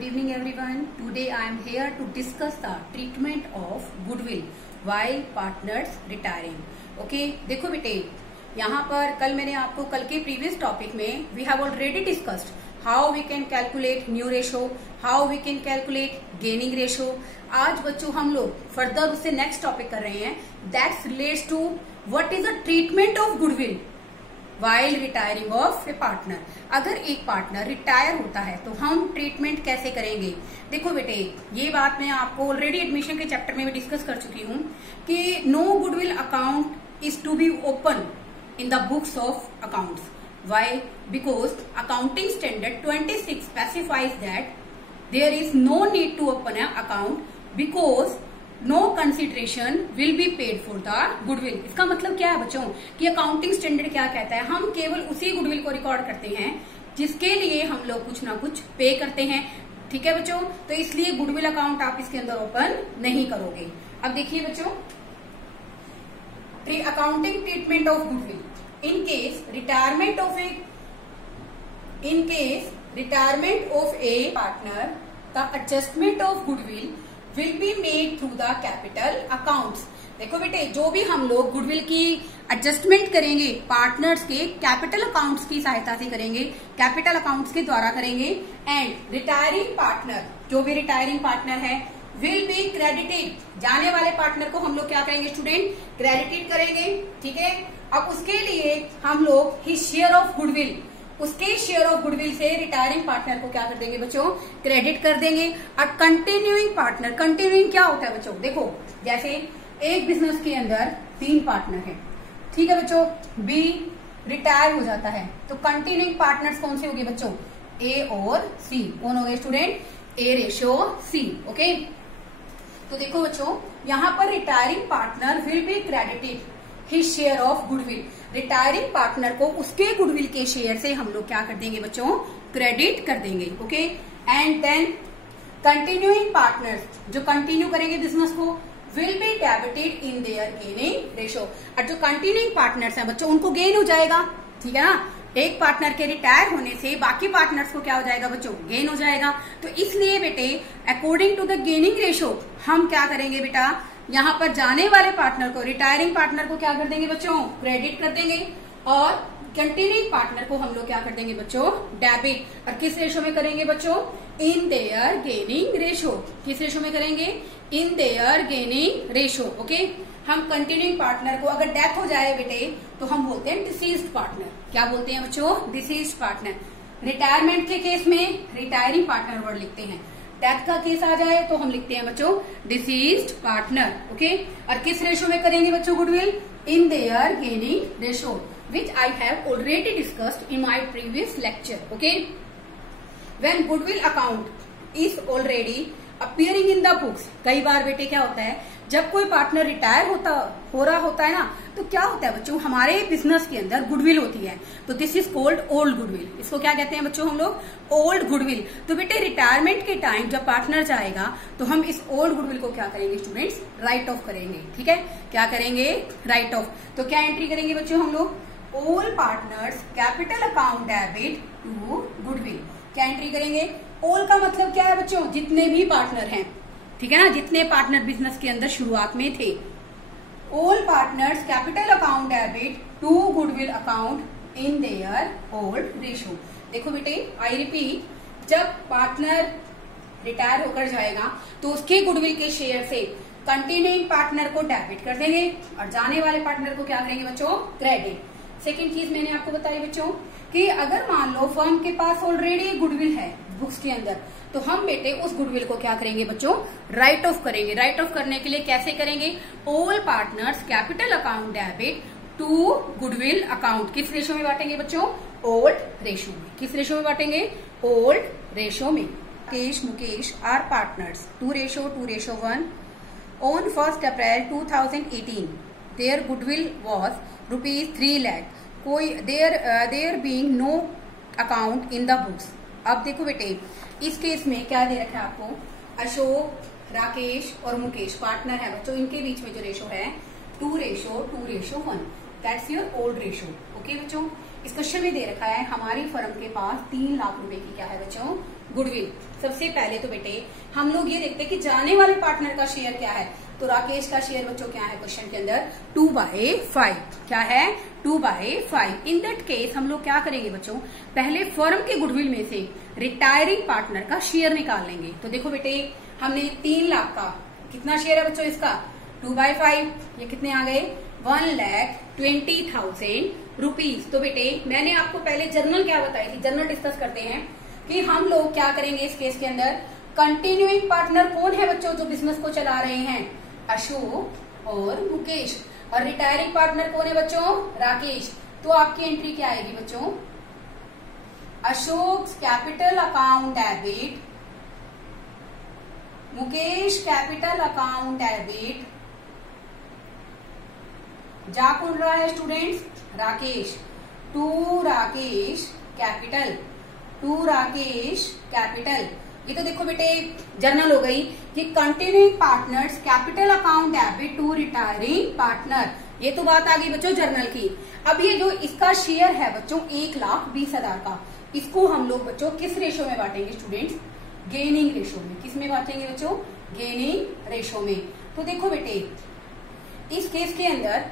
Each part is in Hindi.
Good evening everyone. Today I am here to discuss the treatment of goodwill while partners retiring. Okay, देखो बेटे, यहाँ पर कल मैंने आपको कल के प्रीवियस टॉपिक में we have already discussed how we can calculate new ratio, how we can calculate gaining ratio. आज बच्चों हम लोग फर्दर उससे नेक्स्ट टॉपिक कर रहे हैं that relates to what is the treatment of goodwill while retiring of A partner. अगर एक पार्टनर रिटायर होता है तो हम ट्रीटमेंट कैसे करेंगे। देखो बेटे, ये बात मैं आपको ऑलरेडी एडमिशन के चैप्टर में भी डिस्कस कर चुकी हूँ कि no goodwill account is to be open in the books of accounts. Why? Because accounting standard 26 specifies that there is no need to open a account because no consideration will be paid for the goodwill. इसका मतलब क्या है बच्चों कि अकाउंटिंग स्टैंडर्ड क्या कहता है, हम केवल उसी गुडविल को रिकॉर्ड करते हैं जिसके लिए हम लोग कुछ ना कुछ पे करते हैं। ठीक है बच्चों, तो इसलिए गुडविल अकाउंट आप इसके अंदर ओपन नहीं करोगे। अब देखिए बच्चों, accounting treatment of goodwill in case retirement of A partner the adjustment of goodwill will be made through the capital accounts. देखो बेटे, जो भी हम लोग गुडविल की एडजस्टमेंट करेंगे पार्टनर्स के कैपिटल अकाउंट्स की सहायता से करेंगे, कैपिटल अकाउंट्स के द्वारा करेंगे। एंड रिटायरिंग पार्टनर, जो भी रिटायरिंग पार्टनर है, विल बी क्रेडिटेड। जाने वाले पार्टनर को हम लोग क्या करेंगे स्टूडेंट, क्रेडिटेड करेंगे। ठीक है, अब उसके लिए हम लोग हिज शेयर ऑफ गुडविल, उसके शेयर ऑफ गुडविल से रिटायरिंग पार्टनर को क्या कर देंगे बच्चों, क्रेडिट कर देंगे। और कंटिन्यूइंग पार्टनर, कंटिन्यूइंग क्या होता है बच्चों, देखो जैसे एक बिजनेस के अंदर 3 पार्टनर है, ठीक है बच्चों, बी रिटायर हो जाता है तो कंटिन्यूइंग पार्टनर्स कौन से हो गए बच्चों, ए और सी। कौन हो गए student, A ratio C. Okay, तो देखो बच्चों यहाँ पर retiring partner will be credited his share of goodwill. Retiring partner को उसके गुडविल के शेयर से हम लोग क्या कर देंगे बच्चों, क्रेडिट कर देंगे। Okay, and then continuing partners, जो कंटिन्यू करेंगे बिजनेस को, will be debited in their gaining ratio. और जो कंटिन्यूइंग पार्टनर्स हैं बच्चों, उनको गेन हो जाएगा। ठीक है ना, एक पार्टनर के रिटायर होने से बाकी पार्टनर्स को क्या हो जाएगा बच्चों, गेन हो जाएगा। तो इसलिए बेटे according to the gaining ratio हम क्या करेंगे बेटा, यहाँ पर जाने वाले पार्टनर को, रिटायरिंग पार्टनर को क्या कर देंगे बच्चों, क्रेडिट कर देंगे। और कंटिन्यूइंग पार्टनर को हम लोग क्या कर देंगे बच्चों, डेबिट। और किस रेशो में करेंगे बच्चों, इन देयर गेनिंग रेशो। किस रेशो में करेंगे, इन देयर गेनिंग रेशो। ओके, हम कंटिन्यूइंग पार्टनर को अगर डेथ हो जाए बेटे तो हम बोलते हैं डिसीज्ड पार्टनर। क्या बोलते हैं बच्चों, डिसीज्ड पार्टनर। रिटायरमेंट के केस में रिटायरिंग पार्टनर वर्ड लिखते हैं, डेथ का केस आ जाए तो हम लिखते हैं बच्चों डिसीज्ड पार्टनर। ओके, और किस रेशो में करेंगे बच्चों goodwill, in their gaining ratio, which I have already discussed in my previous lecture. Okay, when goodwill account is already appearing in the books. कई बार बेटे क्या होता है, जब कोई पार्टनर रिटायर हो रहा होता है ना, तो क्या होता है बच्चों, हमारे बिजनेस के अंदर गुडविल होती है, तो this is called old goodwill. इसको क्या कहते हैं बच्चों हम लोग, ओल्ड गुडविल। तो बेटे रिटायरमेंट के टाइम जब पार्टनर जाएगा तो हम इस ओल्ड गुडविल को क्या करेंगे स्टूडेंट्स, राइट ऑफ करेंगे। ठीक है, क्या करेंगे, राइट ऑफ। तो क्या एंट्री करेंगे बच्चों हम लोग, all partners capital account debit to goodwill. क्या एंट्री करेंगे, ऑल का मतलब क्या है बच्चों, जितने भी पार्टनर हैं। ठीक है ना, जितने पार्टनर बिजनेस के अंदर शुरुआत में थे। All partners capital account debit to goodwill account in their old ratio. देखो बेटे, आई रिपीट, जब पार्टनर रिटायर होकर जाएगा तो उसके गुडविल के शेयर से कंटिन्यूइंग पार्टनर को डेबिट कर देंगे और जाने वाले पार्टनर को क्या करेंगे बच्चों, क्रेडिट। सेकेंड चीज मैंने आपको बताई बच्चों कि अगर मान लो फर्म के पास ऑलरेडी गुडविल है बुक्स के अंदर, तो हम बेटे उस गुडविल को क्या करेंगे बच्चों, राइट ऑफ करेंगे। राइट ऑफ करने के लिए कैसे करेंगे, all partners capital account debit to goodwill account. किस रेशो में बांटेंगे बच्चों, ओल्ड रेशो में। किस रेशो में बांटेंगे, ओल्ड रेशो में। Rakesh Mukesh are partners 2:1 on 1 April 2018 there goodwill was ₹3 lakh. कोई there being no account in the books. अब देखो बेटे, इस केस में क्या दे रखा है आपको, अशोक, राकेश और मुकेश पार्टनर है बच्चों, इनके बीच में जो रेशो है 2:1, that's your old ratio. Okay बच्चों, इस क्वेश्चन में दे रखा है हमारी फर्म के पास 3 लाख रुपए की क्या है बच्चों, गुडविल। सबसे पहले तो बेटे हम लोग ये देखते हैं कि जाने वाले पार्टनर का शेयर क्या है। तो राकेश का शेयर बच्चों क्या है क्वेश्चन के अंदर 2/5। क्या है 2/5। इन दैट केस हम लोग क्या करेंगे बच्चों, पहले फर्म के गुडविल में से रिटायरिंग पार्टनर का शेयर निकाल लेंगे। तो देखो बेटे हमने 3 लाख का कितना शेयर है बच्चों इसका 2/5, ये कितने आ गए 1,20,000 रुपीज। तो बेटे मैंने आपको पहले जर्नल क्या बताई थी, जर्नल डिस्कस करते हैं कि हम लोग क्या करेंगे इस केस के अंदर। कंटिन्यूइंग पार्टनर कौन है बच्चों जो बिजनेस को चला रहे हैं, अशोक और मुकेश। और रिटायरिंग पार्टनर कौन है बच्चों, राकेश। तो आपकी एंट्री क्या आएगी बच्चों, Ashok capital account debit, Mukesh capital account debit, जा कौन रहा है students, Rakesh. To Rakesh capital, to Rakesh capital. ये तो देखो बेटे जर्नल हो गई कि continuing partners capital account debit to retiring partner. ये तो बात आ गई बच्चों जर्नल की। अब ये जो इसका शेयर है बच्चों 1,20,000 का, इसको हम लोग बच्चों किस रेशो में बांटेंगे स्टूडेंट्स, गेनिंग रेशो में। किस में बांटेंगे बच्चों, गेनिंग रेशो में। तो देखो बेटे इस केस के अंदर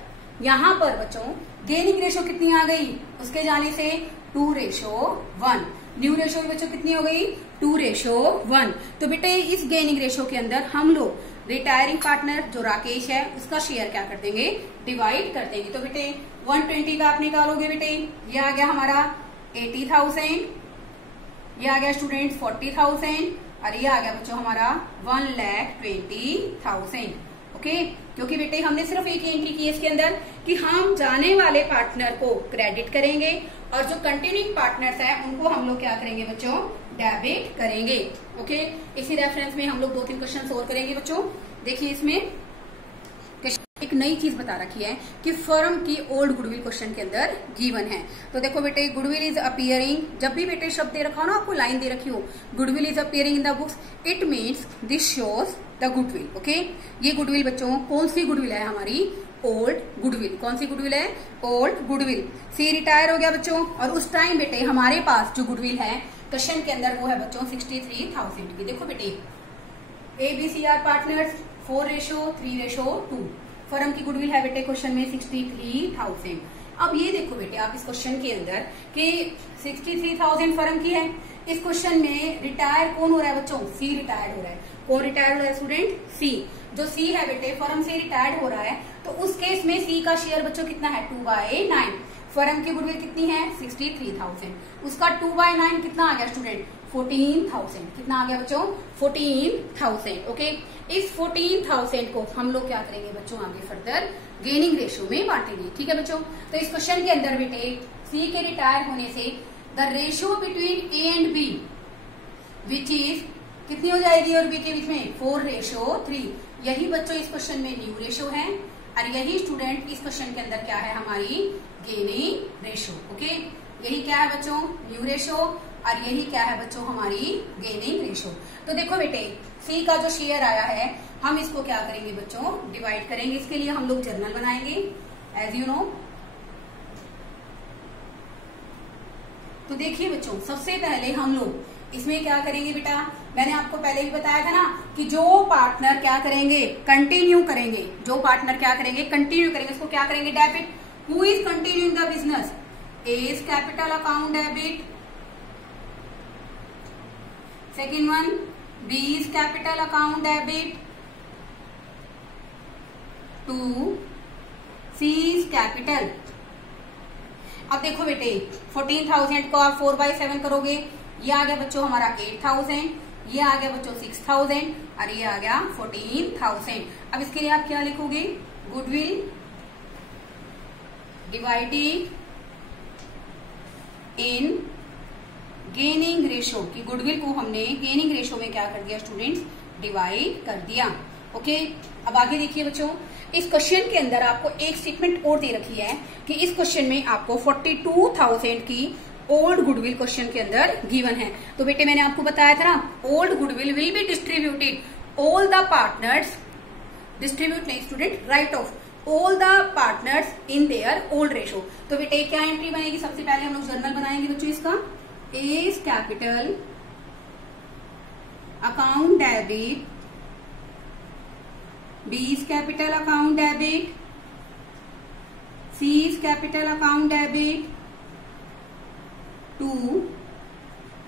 यहां पर बच्चों गेनिंग रेशो कितनी आ गई, उसके जाने से 2:1। न्यू रेशो की बच्चों कितनी हो गई 2:1। तो बेटे इस गेनिंग रेशो के अंदर हम लोग रिटायरिंग पार्टनर जो राकेश है उसका शेयर क्या कर देंगे, डिवाइड कर देंगे। तो बेटे 120 का आप निकालोगे बेटे, ये आ गया हमारा 80,000, ये आ गया स्टूडेंट 40,000 और ये आ गया बच्चों हमारा 1,20,000। ओके, क्योंकि बेटे हमने सिर्फ एक ही एंट्री की है इसके अंदर कि हम जाने वाले पार्टनर को क्रेडिट करेंगे और जो कंटिन्यूइंग पार्टनर्स है उनको हम लोग क्या करेंगे बच्चों, डेबिट करेंगे। ओके, इसी रेफरेंस में हम लोग 2-3 क्वेश्चन और करेंगे बच्चों। देखिए इसमें एक नई चीज बता रखी है कि फर्म की ओल्ड गुडविल क्वेश्चन के अंदर गिवन है। तो देखो बेटे गुडविल इज अपीयरिंग, जब भी बेटे शब्द दे रखा हो ना आपको लाइन दे रखी हो goodwill is appearing in the books, it means this shows the goodwill. Okay, ये गुडविल बच्चों कौन सी गुडविल है हमारी, ओल्ड गुडविल। कौन सी गुडविल है, ओल्ड गुडविल। सी रिटायर हो गया बच्चों और उस टाइम बेटे हमारे पास जो गुडविल है क्वेश्चन के अंदर वो है बच्चों 63,000 की। देखो बेटे ABCR पार्टनर्स 4:3:2 फर्म की गुडविल है बेटे क्वेश्चन में 63,000। अब ये देखो बेटे आप इस क्वेश्चन के अंदर कि 63,000 फर्म की है, इस क्वेश्चन में रिटायर कौन हो रहा है बच्चों, सी रिटायर्ड हो रहा है। कौन रिटायर हो रहा है स्टूडेंट, सी। जो सी है बेटे फर्म से रिटायर्ड हो रहा है, तो उस केस में सी का शेयर बच्चों कितना है 2/9। फर्म की गुडविल कितनी है 63,000, उसका 2/9 कितना आ गया स्टूडेंट 14,000। कितना आ गया बच्चों 14,000। ओके, इस 14,000 को हम लोग क्या करेंगे बच्चों आगे फर्दर गेनिंग रेशो में बांटेंगे। ठीक है बच्चों, तो इस क्वेश्चन के अंदर बेटे सी के रिटायर होने से the ratio between A and B which is कितनी हो जाएगी और बी के बीच में 4:3। यही बच्चों इस क्वेश्चन में न्यू रेशो है और यही स्टूडेंट इस क्वेश्चन के अंदर क्या है हमारी गेनिंग रेशो। ओके, यही क्या है बच्चों न्यू रेशो और यही क्या है बच्चों हमारी गेनिंग रेशो। तो देखो बेटे सी का जो शेयर आया है हम इसको क्या करेंगे बच्चों डिवाइड करेंगे। इसके लिए हम लोग जर्नल बनाएंगे एज यू नो। तो देखिए बच्चों सबसे पहले हम लोग इसमें क्या करेंगे बेटा, मैंने आपको पहले भी बताया था ना कि जो पार्टनर क्या करेंगे कंटिन्यू करेंगे, जो पार्टनर क्या करेंगे कंटिन्यू करेंगे उसको क्या करेंगे debit. Who is continuing the business, A is capital account debit, second one B is capital account debit, 2 C is capital. अब देखो बेटे 14,000 को आप 4/7 करोगे, ये आ गया बच्चों हमारा 8,000, ये आ गया बच्चों 6,000 और ये आ गया 14,000। अब इसके लिए आप क्या लिखोगे, goodwill divided in gaining ratio की गुडविल को हमने गेनिंग रेशो में क्या कर दिया स्टूडेंट्स डिवाइड कर दिया। ओके, अब आगे देखिए बच्चों इस क्वेश्चन के अंदर आपको एक स्टेटमेंट और दे रखी है कि इस क्वेश्चन में आपको 42,000 की ओल्ड गुडविल क्वेश्चन के अंदर गिवन है। तो बेटे मैंने आपको बताया था ना old goodwill will be distributed all the partners, distribute नहीं student write off all the partners in their old ratio. तो बेटे क्या एंट्री बनेगी, सबसे पहले हम लोग जर्नल बनाएंगे बच्चों इसका, A is capital account debit, B is capital account debit, C is capital account debit to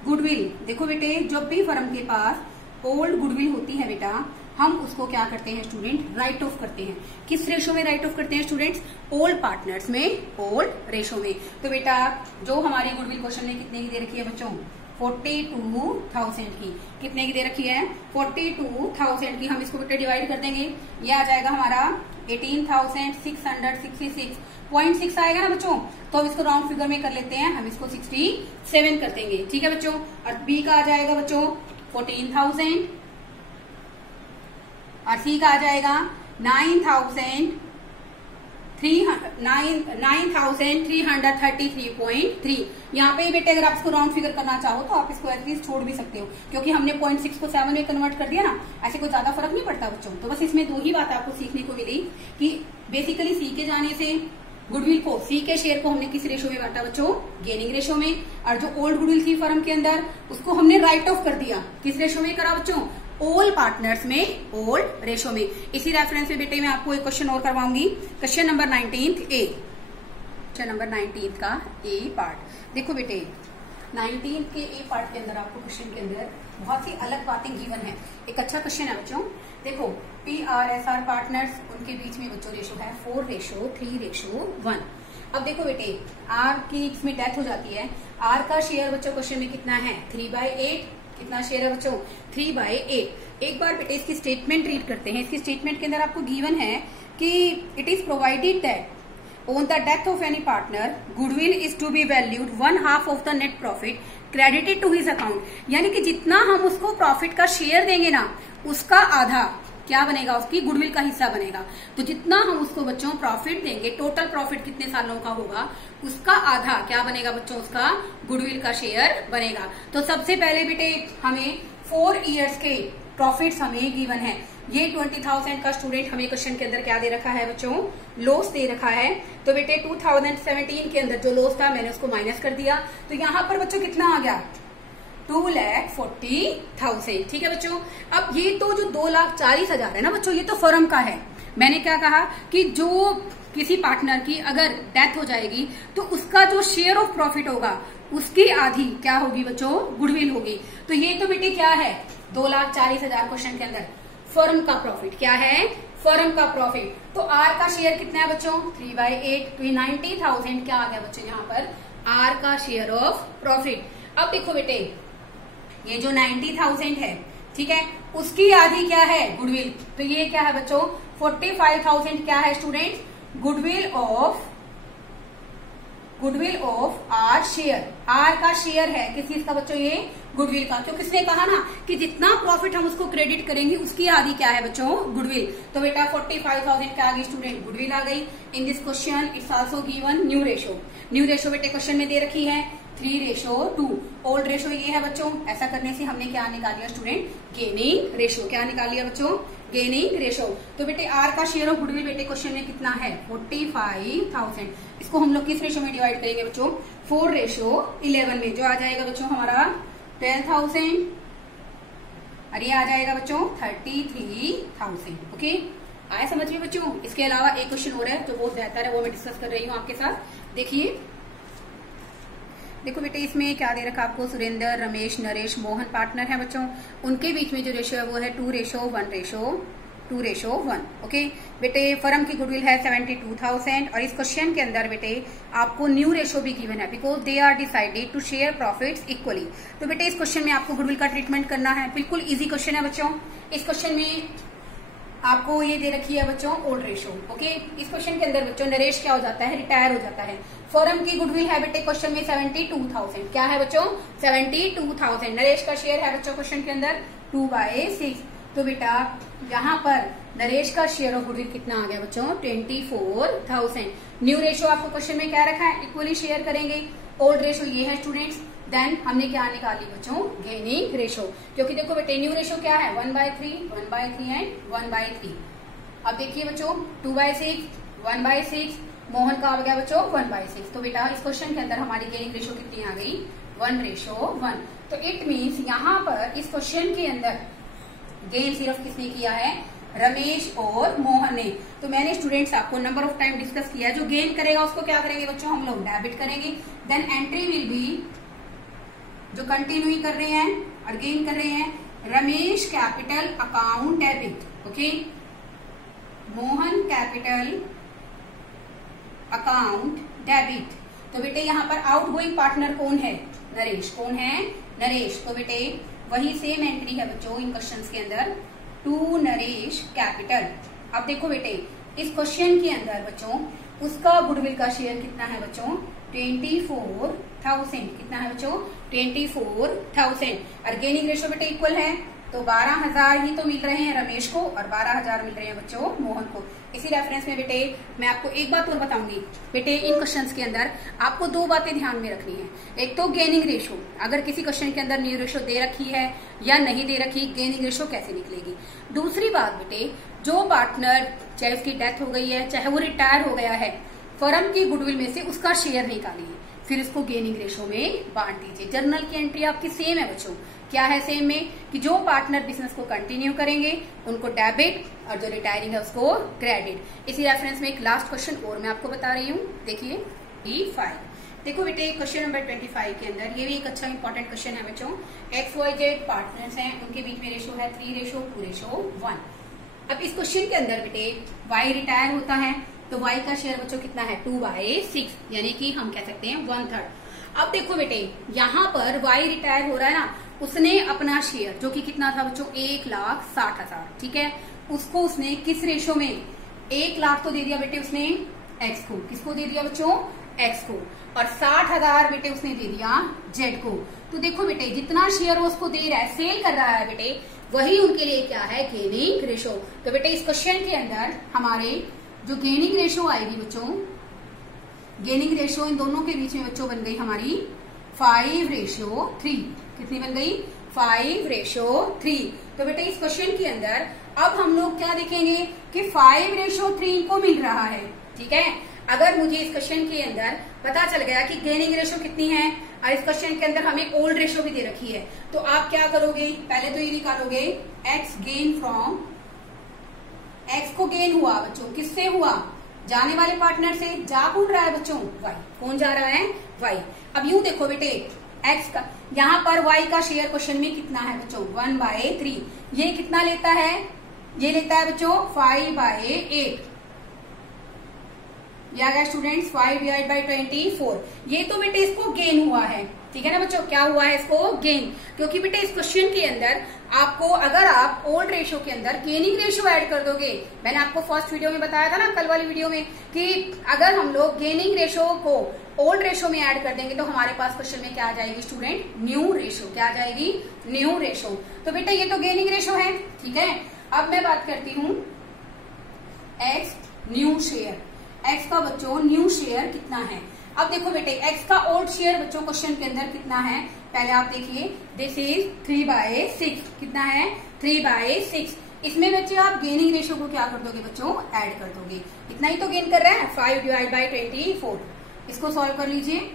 goodwill. देखो बेटे, जब भी फर्म के पास ओल्ड गुडविल होती है बेटा, हम उसको क्या करते हैं स्टूडेंट, राइट ऑफ करते हैं। किस रेशो में राइट ऑफ करते हैं स्टूडेंट्स? ओल्ड पार्टनर्स में, ओल्ड रेशो में। तो बेटा जो हमारी गुडविल क्वेश्चन में कितने की दे रखी है बच्चों? 42,000 की। कितने की दे रखी है? 42,000 की। हम इसको बेटा डिवाइड कर देंगे, ये आ जाएगा हमारा 18,666.6 आएगा ना बच्चों। तो हम इसको राउंड फिगर में कर लेते हैं, हम इसको 67 कर देंगे, ठीक है बच्चों। और बी का आ जाएगा बच्चों 14,000 और सी का आ जाएगा 9,333.3। यहाँ पे बेटे अगर आप इसको राउंड फिगर करना चाहो तो आप इसको एटलीस्ट छोड़ भी सकते हो, क्योंकि हमने 0.6 को 7 में कन्वर्ट कर दिया ना, ऐसे कोई ज्यादा फर्क नहीं पड़ता बच्चों। तो बस इसमें 2 ही बात आपको सीखने को मिली कि बेसिकली सी के जाने से गुडविल को, सी के शेयर को हमने किस रेशो में बांटा बच्चों? गेनिंग रेशो में। और जो ओल्ड गुडविल थी फर्म के अंदर, उसको हमने राइट ऑफ कर दिया। किस रेशो में करा बच्चों? ओल्ड पार्टनर्स में, ओल्ड रेशो में। इसी रेफरेंस में बेटे मैं आपको एक क्वेश्चन और करवाऊंगी, क्वेश्चन नंबर 19 ए, क्वेश्चन नंबर 19 का ए पार्ट। देखो बेटे 19 के ए पार्ट के अंदर आपको क्वेश्चन के अंदर बहुत सी अलग बातें गिवन है। एक अच्छा क्वेश्चन है बच्चों। देखो PRSR पार्टनर्स, उनके बीच में बच्चों रेशो है 4:3:1। अब देखो बेटे आर की इसमें डेथ हो जाती है, आर का शेयर बच्चों क्वेश्चन में कितना है? 3/8। कितना शेयर है बच्चों? 3/8। एक बार बेटे इसकी स्टेटमेंट रीड करते हैं। इसकी स्टेटमेंट के अंदर आपको गिवन है कि it is provided that on the death of any partner, goodwill is to be valued 1/2 of the net profit credited to his account। यानी कि जितना हम उसको प्रॉफिट का शेयर देंगे ना, उसका आधा क्या बनेगा? उसकी गुडविल का हिस्सा बनेगा। तो जितना हम उसको बच्चों प्रॉफिट देंगे, टोटल प्रॉफिट कितने सालों का होगा, उसका आधा क्या बनेगा बच्चों? उसका गुडविल का शेयर बनेगा। तो सबसे पहले बेटे हमें 4 इयर्स के प्रॉफिट्स हमें गिवन है। ये 20,000 का स्टूडेंट हमें क्वेश्चन के अंदर क्या दे रखा है बच्चों? लॉस दे रखा है। तो बेटे 2017 के अंदर जो लॉस था मैंने उसको माइनस कर दिया, तो यहाँ पर बच्चों कितना आ गया? 2,40,000। ठीक है बच्चों। अब ये तो जो 2,40,000 है ना बच्चों, ये तो फर्म का है। मैंने क्या कहा कि जो किसी पार्टनर की अगर डेथ हो जाएगी तो उसका जो शेयर ऑफ प्रॉफिट होगा उसकी आधी क्या होगी बच्चों? गुडविल होगी। तो ये तो बेटे क्या है? 2,40,000 क्वेश्चन के अंदर फर्म का प्रॉफिट क्या है? फर्म का प्रॉफिट। तो आर का शेयर कितना है बच्चों? 3/8। तो ये 90,000 क्या आ गया बच्चों यहाँ पर? आर का शेयर ऑफ प्रॉफिट। अब देखो बेटे ये जो 90,000 है, ठीक है, उसकी आधी क्या है? गुडविल। तो ये क्या है बच्चों? 45,000 क्या है student? Goodwill of R share. R का शेयर है किस चीज का बच्चों? ये गुडविल का। क्यों? किसने कहा ना कि जितना प्रॉफिट हम उसको क्रेडिट करेंगे उसकी आधी क्या है बच्चों? गुडविल। तो बेटा 45,000 क्या आ गई स्टूडेंट? गुडविल आ गई। In this question it's also given new ratio. New ratio बेटे क्वेश्चन में दे रखी है 3:2। ओल्ड रेशो ये है बच्चों। ऐसा करने से हमने क्या निकाल लिया स्टूडेंट? Gaining ratio. क्या निकाल लिया बच्चों? Gaining ratio. तो बेटे आर का शेयर ऑफ गुडविल बेटे क्वेश्चन में कितना है? 45,000। इसको हम लोग किस रेशो में डिवाइड करेंगे बच्चों? 4:11 में, जो आ जाएगा बच्चों हमारा 12,000 और ये आ जाएगा बच्चों 33,000। ओके, आया समझ में बच्चों? इसके अलावा एक क्वेश्चन और है जो बहुत बेहतर है, वो मैं डिस्कस कर रही हूँ आपके साथ। देखिए देखो बेटे इसमें क्या दे रखा आपको? सुरेंद्र, रमेश, नरेश, मोहन पार्टनर है बच्चों। उनके बीच में जो रेशो है वो है 2:1:2:1। ओके बेटे फर्म की गुडविल है 72,000 और इस क्वेश्चन के अंदर बेटे आपको न्यू रेशो भी गिवन है because they are decided to share profits equally. तो बेटे इस क्वेश्चन में आपको गुडविल का ट्रीटमेंट करना है। बिल्कुल इजी क्वेश्चन है बच्चों। इस क्वेश्चन में आपको ये दे रखी है बच्चों ओल्ड रेशो। ओके, इस क्वेश्चन के अंदर बच्चों नरेश क्या हो जाता है? रिटायर हो जाता है। फर्म की गुडविल है बेटे क्वेश्चन में 72,000। क्या है बच्चों? 72,000। नरेश का शेयर है बच्चों क्वेश्चन के अंदर 2/6। तो बेटा यहाँ पर नरेश का शेयर ऑफ गुडविल कितना आ गया बच्चों? 24,000। न्यू रेशो आपको क्वेश्चन में क्या रखा है? इक्वली शेयर करेंगे। ओल्ड रेशो ये है स्टूडेंट्स। देन हमने क्या निकाली बच्चों? Gaining ratio. क्योंकि देखो बेटे न्यू रेशो क्या है? 1/3, 1/3 एंड 1/3। अब देखिए बच्चों 2/6, 1/6, मोहन का आ गया बच्चों 1/6। तो बेटा इस क्वेश्चन के अंदर हमारी गेनिंग रेशो कितनी आ गई? 1:1। तो इट मीन्स यहाँ पर इस क्वेश्चन के अंदर गेन सिर्फ किसने किया है, रमेश और मोहन ने। तो मैंने स्टूडेंट्स आपको नंबर ऑफ टाइम डिस्कस किया, जो गेन करेगा उसको क्या करेंगे बच्चों, हम लोग डेबिट करेंगे। देन एंट्री विल बी, जो कंटिन्यू कर रहे हैं और गेन कर रहे हैं, Ramesh capital account debit, okay, Mohan capital account debit. तो बेटे यहाँ पर आउट गोइंग पार्टनर कौन है, नरेश। कौन है, नरेश। तो बेटे वही सेम एंट्री है बच्चों इन क्वेश्चंस के अंदर, टू नरेश कैपिटल। अब देखो बेटे इस क्वेश्चन के अंदर बच्चों उसका गुडविल का शेयर कितना है बच्चों, 24,000। कितना है बच्चों, 24,000। और गेनिंग रेशो बेटे इक्वल है, तो 12,000 ही तो मिल रहे हैं रमेश को और 12,000 मिल रहे हैं बच्चों मोहन को। इसी रेफरेंस में बेटे मैं आपको एक बात और बताऊंगी। बेटे इन क्वेश्चंस के अंदर आपको दो बातें ध्यान में रखनी है। एक तो गेनिंग रेशो, अगर किसी क्वेश्चन के अंदर न्यू रेशो दे रखी है या नहीं दे रखी, गेनिंग रेशो कैसे निकलेगी। दूसरी बात बेटे, जो पार्टनर चाहे उसकी डेथ हो गई है चाहे वो रिटायर हो गया है, फर्म की गुडविल में से उसका शेयर निकालिए, फिर इसको गेनिंग रेशो में बांट दीजिए। जर्नल की एंट्री आपकी सेम है बच्चों। क्या है सेम में, कि जो पार्टनर बिजनेस को कंटिन्यू करेंगे उनको डेबिट और जो रिटायरिंग है उसको क्रेडिट। इसी रेफरेंस में एक लास्ट क्वेश्चन और मैं आपको बता रही हूँ, देखिए E5। देखो बेटे क्वेश्चन नंबर 25 के अंदर ये भी एक अच्छा इंपॉर्टेंट क्वेश्चन है बच्चों। XYZ पार्टनर्स हैं, उनके बीच में रेशो है 3:2:1। अब इस क्वेश्चन के अंदर बेटे Y रिटायर होता है तो Y का शेयर बच्चों कितना है, 2/6, यानी कि हम कह सकते हैं 1/3। अब देखो बेटे यहाँ पर Y रिटायर हो रहा है ना, उसने अपना शेयर जो कि कितना था बच्चों, 1,60,000, ठीक है, उसको उसने किस रेशो में, 1 लाख तो दे दिया बेटे उसने X को। किसको दे दिया बच्चों, X को। और 60,000 बेटे उसने दे दिया Z को। तो देखो बेटे जितना शेयर वो उसको दे रहा है, सेल कर रहा है बेटे, वही उनके लिए क्या है, गेनिंग रेशो। तो बेटे इस क्वेश्चन के अंदर हमारे जो गेनिंग रेशो आएगी बच्चों, गेनिंग रेशो इन दोनों के बीच में बच्चों बन गई हमारी 5:3। कितनी बन गई, 5:3। तो बेटे इस क्वेश्चन के अंदर अब हम लोग क्या देखेंगे कि 5:3 इनको मिल रहा है, ठीक है। अगर मुझे इस क्वेश्चन के अंदर पता चल गया कि गेनिंग रेशो कितनी है और इस क्वेश्चन के अंदर हमें ओल्ड रेशो भी दे रखी है, तो आप क्या करोगे, पहले तो ये निकालोगे एक्स गेन फ्रॉम, एक्स को गेन हुआ बच्चों किससे हुआ, जाने वाले पार्टनर से। जा कौन रहा है बच्चों, वाई। कौन जा रहा है, वाई। अब यूं देखो बेटे एक्स का, यहाँ पर वाई का शेयर क्वेश्चन में कितना है बच्चों, 1/3। ये कितना लेता है, ये लेता है बच्चों 5/8। ये आ गया स्टूडेंट्स 5/24। ये तो बेटे इसको गेन हुआ है, ठीक है ना बच्चों, क्या हुआ है इसको, गेन। क्योंकि बेटे इस क्वेश्चन के अंदर आपको अगर आप ओल्ड रेशो के अंदर गेनिंग रेशो ऐड कर दोगे, मैंने आपको फर्स्ट वीडियो में बताया था ना, कल वाली वीडियो में, कि अगर हम लोग गेनिंग रेशो को ओल्ड रेशो में ऐड कर देंगे तो हमारे पास क्वेश्चन में क्या आ जाएगी स्टूडेंट, न्यू रेशो। क्या आ जाएगी, न्यू रेशो। तो बेटा ये तो गेनिंग रेशो है, ठीक है। अब मैं बात करती हूँ एक्स न्यू शेयर। एक्स का बच्चों न्यू शेयर कितना है। अब देखो बेटे एक्स का ओल्ड शेयर बच्चों क्वेश्चन के अंदर कितना है, पहले आप देखिए, दिस इज 3/6। कितना है, 3/6। इसमें बच्चे आप गेनिंग रेशो को क्या कर दोगे बच्चों, ऐड कर दोगे। इतना ही तो गेन कर रहा है, 5/24। इसको सॉल्व कर लीजिए,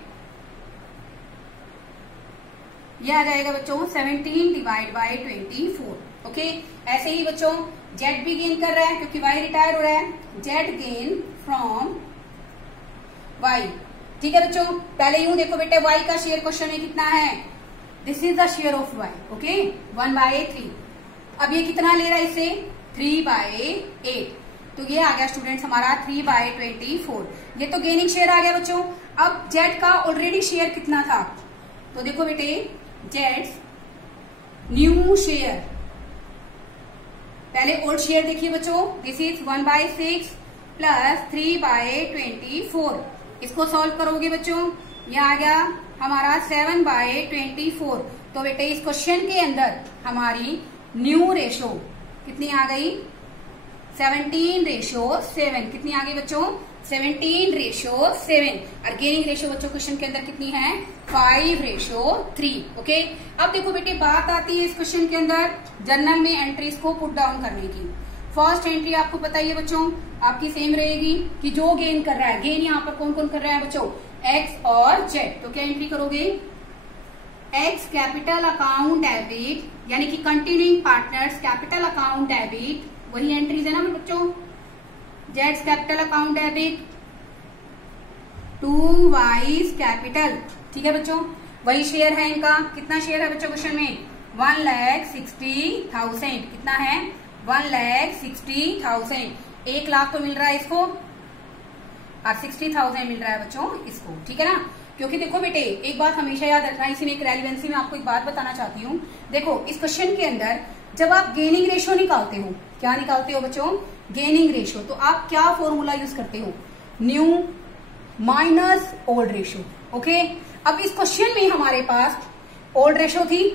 यह आ जाएगा बच्चों 17/24। ओके। ऐसे ही बच्चों जेड भी गेन कर रहा है क्योंकि वाई रिटायर हो रहा है, जेड गेन फ्रॉम वाई, ठीक है बच्चों। पहले यूं देखो बेटे वाई का शेयर क्वेश्चन में कितना है, this is the share of Y, okay, 1/3। अब ये कितना ले रहा है इसे, 3/8। तो ये आ गया स्टूडेंट्स हमारा 3/24। ये तो गेनिंग शेयर आ गया बच्चों। अब जेड का ऑलरेडी शेयर कितना था, तो देखो बेटे जेड न्यू शेयर, पहले ओल्ड शेयर देखिए बच्चों, दिस इज 1/6 प्लस 3/24। इसको सॉल्व करोगे बच्चों, ये आ गया हमारा 7/24। तो बेटे इस क्वेश्चन के अंदर हमारी न्यू रेशो कितनी आ गई, 17:7। कितनी आ गई बच्चों, 17:7। और गेनिंग रेशो बच्चों क्वेश्चन के अंदर कितनी है, 5:3। ओके। अब देखो बेटे बात आती है इस क्वेश्चन के अंदर जर्नल में एंट्रीज को पुट डाउन करने की। फर्स्ट एंट्री आपको पता ही है बच्चों, आपकी सेम रहेगी कि जो गेन कर रहा है, गेन यहाँ पर कौन कौन कर रहा है बच्चों, एक्स और जेड। तो क्या एंट्री करोगे, एक्स कैपिटल अकाउंट डेबिट, यानी कि continuing partners capital account debit, वही एंट्रीज है ना बच्चों, जेड्स capital account debit to Y's capital, ठीक है बच्चों। वही शेयर है इनका, कितना शेयर है बच्चों क्वेश्चन में, 1,60,000, कितना है 1,60,000, 1 लाख तो मिल रहा है इसको और 60,000 मिल रहा है बच्चों इसको, ठीक है ना। क्योंकि देखो बेटे एक बात हमेशा याद रखना, इसी में एक रेलिवेंसी में आपको एक बात बताना चाहती हूँ। देखो इस क्वेश्चन के अंदर जब आप गेनिंग रेशियो निकालते हो, क्या निकालते हो बच्चों, गेनिंग रेशियो, तो आप क्या फॉर्मूला यूज करते हो, new minus old ratio. Okay, अब इस क्वेश्चन में हमारे पास ओल्ड रेशियो थी,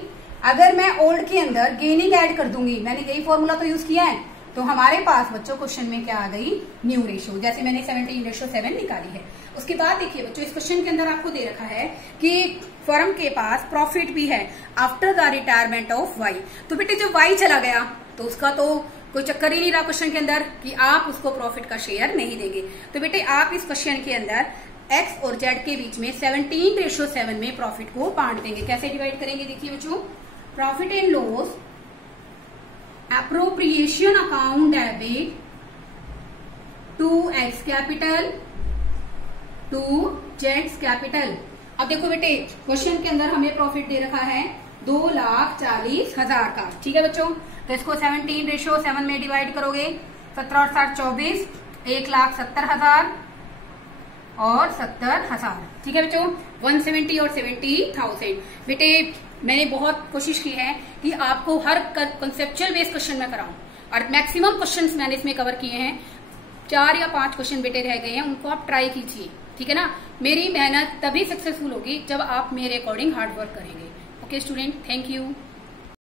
अगर मैं ओल्ड के अंदर गेनिंग ऐड कर दूंगी, मैंने यही फॉर्मूला तो यूज किया है, तो हमारे पास बच्चों क्वेश्चन में क्या आ गई, न्यू रेशियो, जैसे मैंने 17:7 निकाली है। उसके बाद देखिए बच्चों इस क्वेश्चन के अंदर आपको दे रखा है कि फर्म के पास प्रॉफिट भी है after the retirement of Y. तो बेटे जब वाई चला गया तो उसका तो कोई चक्कर ही नहीं रहा क्वेश्चन के अंदर कि आप उसको प्रॉफिट का शेयर नहीं देंगे। तो बेटे आप इस क्वेश्चन के अंदर एक्स और जेड के बीच में 17:7 में प्रॉफिट को बांट देंगे। कैसे डिवाइड करेंगे, देखिए बच्चों, profit and loss appropriation account debit to X capital to Z's capital। अब देखो बेटे क्वेश्चन के अंदर हमें प्रॉफिट दे रखा है 2,40,000 का, ठीक है बच्चों। तो इसको 17:7 में डिवाइड करोगे, 17 और 7 24, 1,70,000 और 70,000, ठीक है बच्चों, 170 और 70,000। बेटे मैंने बहुत कोशिश की है कि आपको हर कंसेप्चुअल बेस्ड क्वेश्चन में कराऊं और मैक्सिमम क्वेश्चंस मैंने इसमें कवर किए हैं। 4 या 5 क्वेश्चन बेटे रह गए हैं, उनको आप ट्राई कीजिए, ठीक है ना। मेरी मेहनत तभी सक्सेसफुल होगी जब आप मेरे अकॉर्डिंग हार्ड वर्क करेंगे। Okay student, thank you.